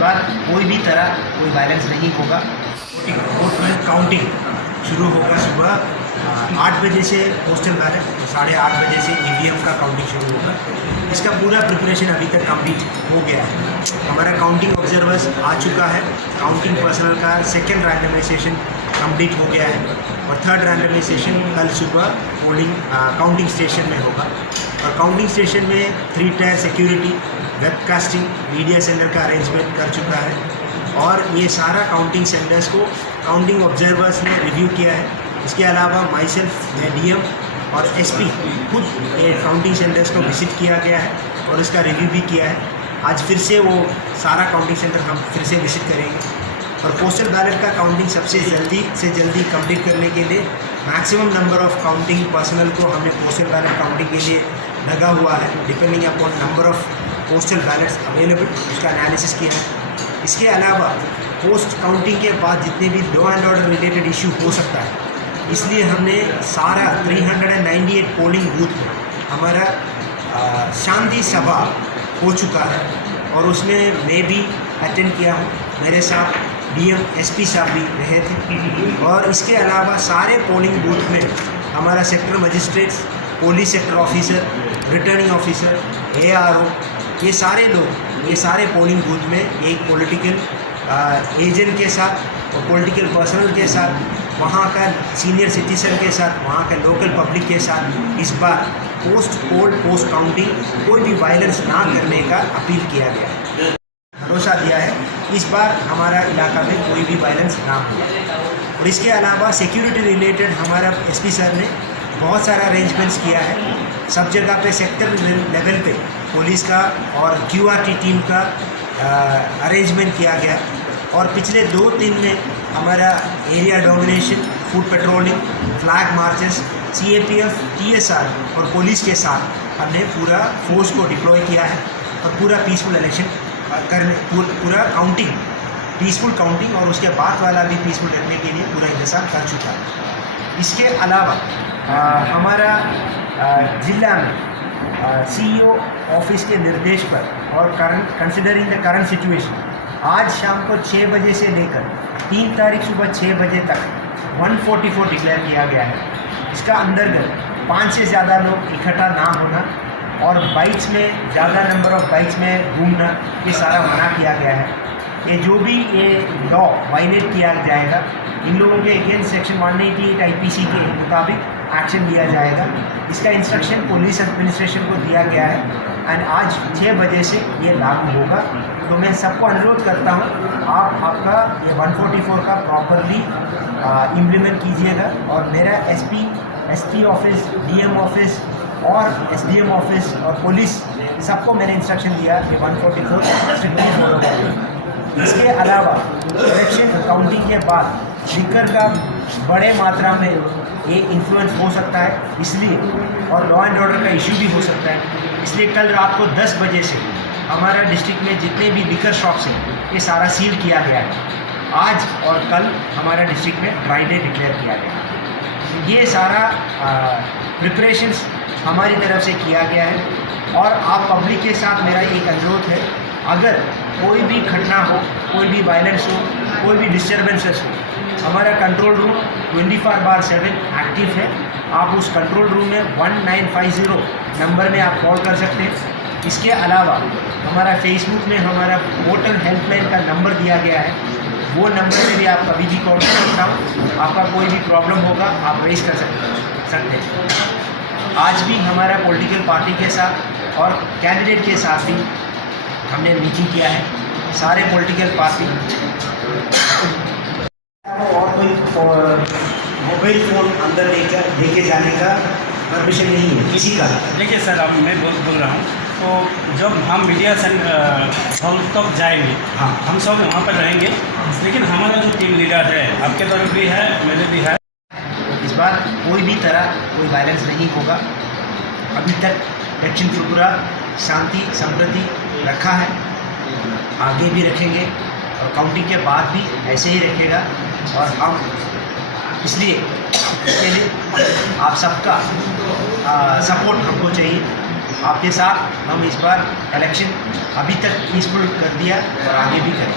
बार कोई भी तरह कोई वायलेंस नहीं होगा। वोट में काउंटिंग शुरू होगा सुबह 8 बजे से पोस्टल बैलेट, 8:30 बजे से ईवीएम का काउंटिंग शुरू होगा। इसका पूरा प्रिपरेशन अभी तक कंप्लीट हो गया है। हमारा काउंटिंग ऑब्जर्वर्स आ चुका है। काउंटिंग पर्सनल का सेकेंड रैंडमाइजेशन कंप्लीट हो गया है और थर्ड रैंडमाइजेशन कल सुबह काउंटिंग स्टेशन में होगा। और काउंटिंग स्टेशन में 3 tyre security, webcasting, media centre का अरेंजमेंट कर चुका है और ये सारा काउंटिंग सेंटर्स को काउंटिंग ऑब्जर्वर्स ने रिव्यू किया है। इसके अलावा माई सेल्फ, डीएम और एसपी खुद ये काउंटिंग सेंटर्स को विजिट किया गया है और इसका रिव्यू भी किया है। आज फिर से वो सारा काउंटिंग सेंटर हम फिर से विजिट करेंगे और पोस्टल बैलेट का काउंटिंग सबसे जल्दी से जल्दी कंप्लीट करने के लिए maximum number of counting personal को हमने पोस्टल बैलेट काउंटिंग के लिए लगा हुआ है। Depending upon number of postal ballets available उसका एनालिसिस किया है। इसके अलावा पोस्ट काउंटिंग के बाद जितने भी law and order related issue हो सकता है, इसलिए हमने सारा 398 पोलिंग बूथ में हमारा शांति सभा हो चुका है और उसमें मैं भी अटेंड किया हूँ। मेरे साथ डीएम, एसपी साहब भी रहे थे और इसके अलावा सारे पोलिंग बूथ में हमारा sector magistrates, police sector officer, returning officer, ARO, ये सारे लोग, ये सारे पोलिंग बूथ में एक पॉलिटिकल एजेंट के साथ और पॉलिटिकल पर्सनल के साथ, वहाँ का सीनियर सिटीजन के साथ, वहाँ का लोकल पब्लिक के साथ इस बार पोस्ट पोल पोस्ट काउंटिंग कोई भी वायलेंस ना करने का अपील किया गया है। भरोसा दिया है इस बार हमारा इलाका में कोई भी वायलेंस ना हो। और इसके अलावा सिक्योरिटी रिलेटेड हमारा एसपी सर ने बहुत सारा अरेंजमेंट्स किया है। सब जगह पे सेक्टर लेवल पे पुलिस का और क्यूआरटी टीम का अरेंजमेंट किया गया और पिछले 2-3 में हमारा area domination, food patrolling, flag marches, CAPF, TSR और पुलिस के साथ हमने पूरा फोर्स को डिप्लॉय किया है और पूरा पीसफुल इलेक्शन करने, पूरा काउंटिंग, पीसफुल काउंटिंग और उसके बाद वाला भी पीसफुल रखने के लिए पूरा इंतजाम कर चुका है। इसके अलावा हमारा जिला में सीईओ ऑफिस के निर्देश पर और कंसिडरिंग द करंट सिचुएशन आज शाम को 6 बजे से लेकर 3 तारीख सुबह 6 बजे तक 144 डिक्लेयर किया गया है। इसका अंतर्गत 5 से ज़्यादा लोग इकट्ठा ना होना और बाइक्स में ज़्यादा नंबर ऑफ बाइक्स में घूमना, ये सारा मना किया गया है। ये जो भी ये लॉ वायलेट किया जाएगा, इन लोगों के अगेंस्ट सेक्शन 188 आईपीसी के मुताबिक एक्शन लिया जाएगा। इसका इंस्ट्रक्शन पुलिस एडमिनिस्ट्रेशन को दिया गया है एंड आज 6 बजे से ये लागू होगा। तो मैं सबको अनुरोध करता हूँ आप आपका ये 144 का प्रॉपरली इम्प्लीमेंट कीजिएगा और मेरा एसपी ऑफिस, डीएम ऑफिस और एसडीएम ऑफिस और पुलिस सबको मैंने इंस्ट्रक्शन दिया कि 144 स्ट्रिक्टली फॉलो करें। इसके अलावा इलेक्शन काउंटिंग के बाद लिकर का बड़े मात्रा में ये इन्फ्लुएंस हो सकता है, इसलिए और लॉ एंड ऑर्डर का इशू भी हो सकता है। इसलिए कल रात को 10 बजे से हमारा डिस्ट्रिक्ट में जितने भी लिकर शॉप्स हैं ये सारा सील किया गया है। आज और कल हमारा डिस्ट्रिक्ट में ड्राई डे डिक्लेयर किया गया। ये सारा प्रिपरेशंस हमारी तरफ से किया गया है और आप पब्लिक के साथ मेरा एक अनुरोध है, अगर कोई भी घटना हो, कोई भी वायलेंस हो, कोई भी डिस्टर्बेंसेस हो, हमारा कंट्रोल रूम 24/7 एक्टिव है। आप उस कंट्रोल रूम में 1950 नंबर में आप कॉल कर सकते हैं। इसके अलावा हमारा फेसबुक में हमारा वोटर हेल्पलाइन का नंबर दिया गया है, वो नंबर पे भी आप कभी भी कॉल कर सकता हूँ। आपका कोई भी प्रॉब्लम होगा आप रेज कर सकते हैं। आज भी हमारा पॉलिटिकल पार्टी के साथ और कैंडिडेट के साथ भी हमने मीटिंग किया है। सारे पॉलिटिकल पार्टी और कोई मोबाइल फ़ोन अंदर लेके जाने का परमिशन नहीं है किसी का। देखिए सर, अब मैं बोल रहा हूँ, तो जब हम मीडिया हॉल तक जाएंगे, हाँ, हम सब वहाँ पर रहेंगे, लेकिन हमारा जो टीम लीडर है आपके तरफ भी है, मेरे भी है। इस बार कोई भी तरह कोई वायलेंस नहीं होगा। अभी तक दक्षिण त्रिपुरा शांति समृद्धि रखा है, आगे भी रखेंगे और काउंटिंग के बाद भी ऐसे ही रखेगा। और हम इसलिए इसके लिए आप सबका सपोर्ट हमको चाहिए। आपके साथ हम इस बार इलेक्शन अभी तक पीसफुल कर दिया और आगे भी करें।